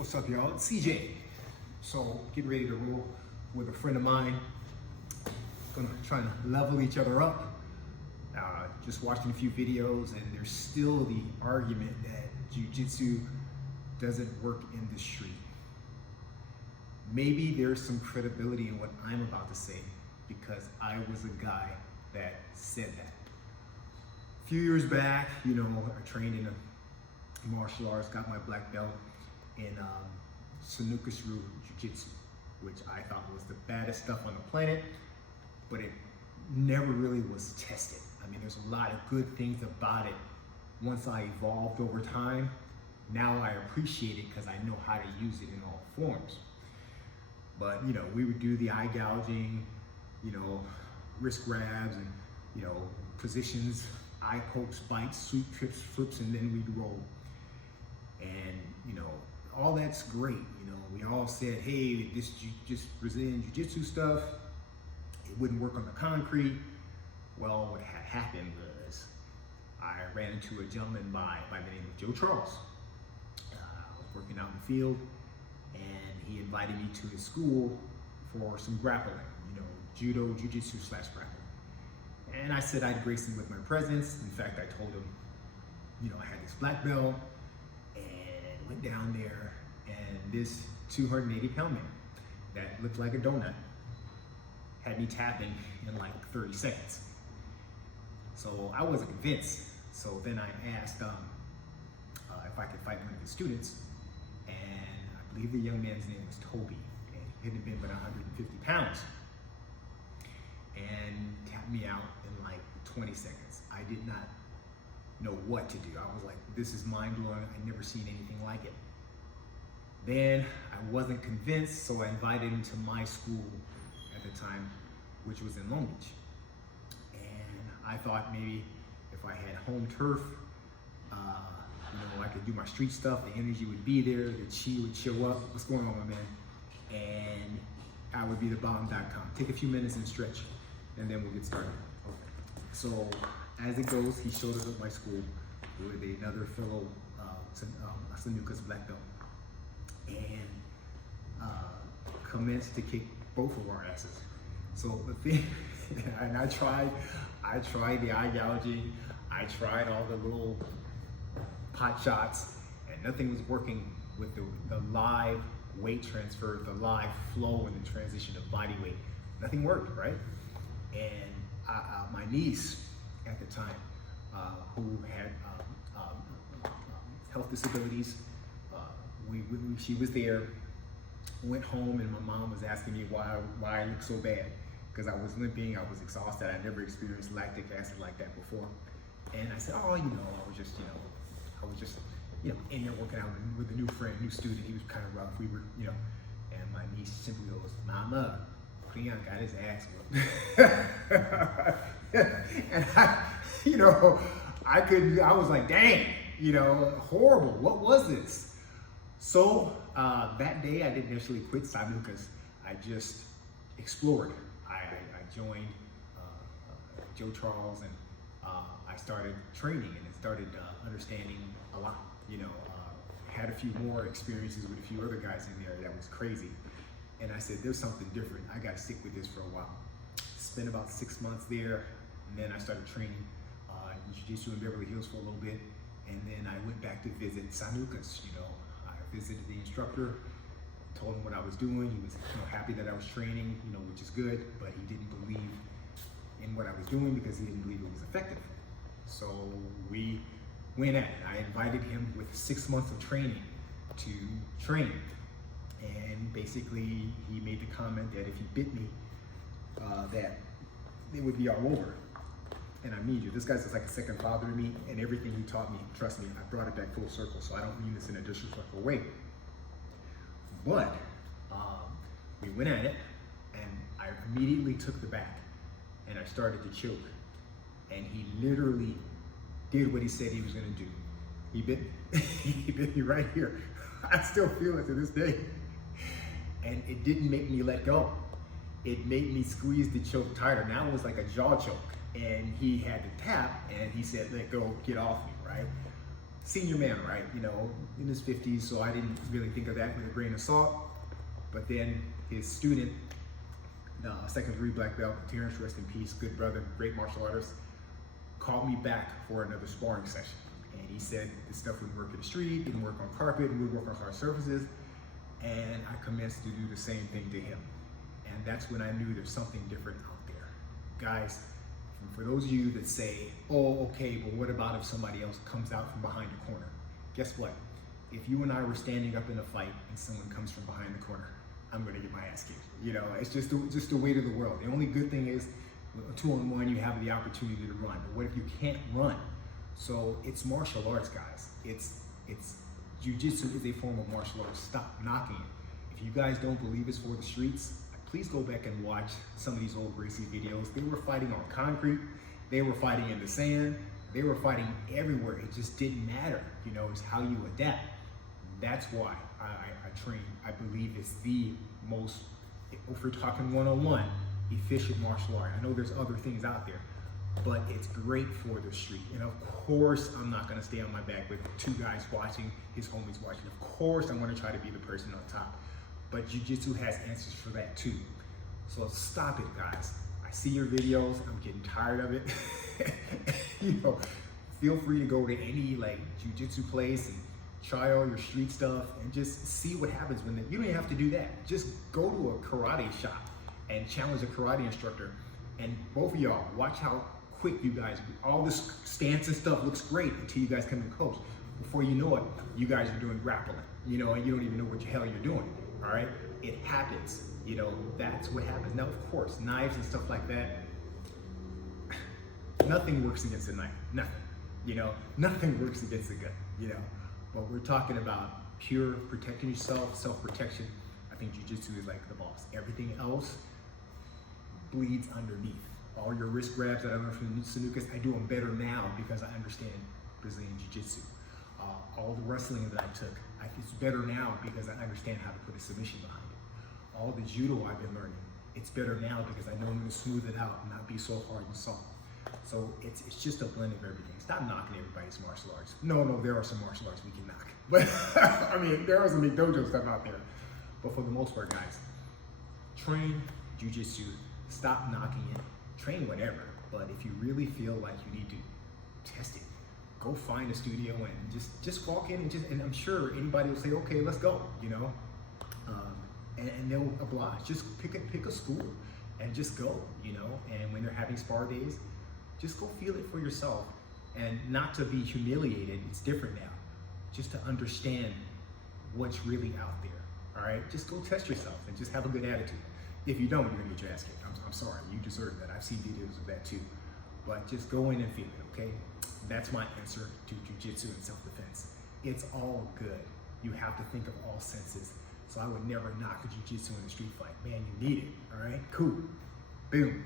What's up, y'all? It's CJ. So, getting ready to roll with a friend of mine. Gonna try to level each other up. Just watching a few videos, and there's still the argument that Jiu Jitsu doesn't work in the street. Maybe there's some credibility in what I'm about to say because I was a guy that said that. A few years back, I trained in a martial arts, got my black belt in Jiu Jitsu, which I thought was the baddest stuff on the planet, but it never really was tested. I mean, there's a lot of good things about it. Once I evolved over time, now I appreciate it because I know how to use it in all forms. But, we would do the eye gouging, wrist grabs and, positions, eye pokes, bites, sweep trips, flips, and then we'd roll. And, all that's great. We all said, hey, this just Brazilian Jiu-Jitsu stuff, it wouldn't work on the concrete. Well, what had happened was I ran into a gentleman by the name of Joe Charles. I was working out in the field, and he invited me to his school for some grappling, judo, jiu-jitsu / grappling. And I said I'd grace him with my presence. In fact, I told him, I had this black belt, and went down there, and this 280-pound man that looked like a donut had me tapping in like 30 seconds. So I wasn't convinced. So then I asked if I could fight one of his students, and I believe the young man's name was Toby, and he had been about 150 pounds, and tapped me out in like 20 seconds. I did not know what to do. I was like, this is mind-blowing. I'd never seen anything like it. Then I wasn't convinced, so I invited him to my school at the time, which was in Long Beach. And I thought maybe if I had home turf, I could do my street stuff, the energy would be there, the chi would show up. What's going on, my man? And I would be the bomb.com. Take a few minutes and stretch, and then we'll get started. Okay. So as it goes, he showed us at my school with another fellow Sanuka's black belt, and commenced to kick both of our asses. So the thing, and I tried the eye gouging, I tried all the little pot shots, and nothing was working with the live weight transfer, the live flow and the transition of body weight. Nothing worked, right? And my niece at the time, who had health disabilities, she was there. Went home, and my mom was asking me why I looked so bad, because I was limping, I was exhausted, I never experienced lactic acid like that before. And I said, I was just in there working out with a new friend, new student. He was kind of rough. We were, and my niece simply goes, Mama, Cleon got his ass whooped. And I was like, dang, horrible. What was this? So that day I didn't necessarily quit Sanukas. I just explored. I joined Joe Charles, and I started training, and it started understanding a lot. Had a few more experiences with a few other guys in there that was crazy. And I said, there's something different. I got to stick with this for a while. Spent about 6 months there, and then I started training in Jiu-Jitsu in Beverly Hills for a little bit. And then I went back to visit Sanukas. I visited the instructor, told him what I was doing. He was happy that I was training, which is good, but he didn't believe in what I was doing because he didn't believe it was effective. So we went at it. I invited him with 6 months of training to train. And basically he made the comment that if he bit me, that it would be all over. And I mean, this guy's just like a second father to me, and everything he taught me, trust me, I brought it back full circle, so I don't mean this in a disrespectful way. But we went at it, and I immediately took the back, and I started to choke. And he literally did what he said he was gonna do. He bit he bit me right here. I still feel it to this day. And it didn't make me let go. It made me squeeze the choke tighter. Now it was like a jaw choke. And he had to tap, and he said, let go, get off me, right? senior man, right? You know, in his 50s, so I didn't really think of that with a grain of salt. But then his student, second degree black belt, Terrence, rest in peace, good brother, great martial artist, called me back for another sparring session. And he said this stuff wouldn't work in the street, didn't work on carpet, wouldn't work on hard surfaces. And I commenced to do the same thing to him. And that's when I knew there's something different out there. Guys, for those of you that say, oh, okay, but what about if somebody else comes out from behind the corner? Guess what? If you and I were standing up in a fight and someone comes from behind the corner, I'm gonna get my ass kicked. You know, it's just the weight of the world. The only good thing is, 2-on-1, you have the opportunity to run. But what if you can't run? So it's martial arts, guys. It's Jiu Jitsu is a form of martial arts. Stop knocking it. If you guys don't believe it's for the streets, please go back and watch some of these old Gracie videos. They were fighting on concrete. They were fighting in the sand. They were fighting everywhere. It just didn't matter. You know, it's how you adapt. That's why I train. I believe it's the most, if we're talking one-on-one, efficient martial art. I know there's other things out there, but it's great for the street. And of course, I'm not gonna stay on my back with 2 guys watching, his homies watching. Of course, I'm gonna try to be the person on top. But Jiu Jitsu has answers for that too. So stop it, guys. I see your videos, I'm getting tired of it. You know, feel free to go to any Jiu Jitsu place and try all your street stuff and just see what happens when you don't even have to do that. Just go to a karate shop and challenge a karate instructor. And both of y'all, watch how quick you guys, all this stance and stuff looks great until you guys come to coach. Before you know it, you guys are doing grappling, you know, and you don't even know what the hell you're doing, all right? It happens, you know, that's what happens. Now, of course, knives and stuff like that, nothing works against a knife, nothing, you know, nothing works against a gun, you know, but we're talking about pure protecting yourself, self-protection. I think Jiu Jitsu is like the boss. Everything else bleeds underneath. All your wrist grabs that I learned from Sanukas, I do them better now because I understand Brazilian Jiu Jitsu. All the wrestling that I took, it's better now because I understand how to put a submission behind it. All the judo I've been learning, it's better now because I know I'm gonna smooth it out and not be so hard and soft. So it's just a blend of everything. Stop knocking everybody's martial arts. No, there are some martial arts we can knock. But I mean, there are some big dojo stuff out there. But for the most part, guys, train Jiu Jitsu. Stop knocking it. Train whatever. But if you really feel like you need to test it, go find a studio and just walk in and I'm sure anybody will say, okay, let's go, you know, and they'll oblige. Just pick a school and just go, you know. And when they're having spar days, just go feel it for yourself and not to be humiliated. It's different now. Just to understand what's really out there. All right, just go test yourself and just have a good attitude. If you don't, you're gonna get your ass kicked. I'm sorry, you deserve that. I've seen videos of that too. But just go in and feel it, okay? That's my answer to Jiu Jitsu and self-defense. It's all good. You have to think of all senses. So I would never knock a Jiu Jitsu in a street fight. Man, you need it, all right? Cool. Boom.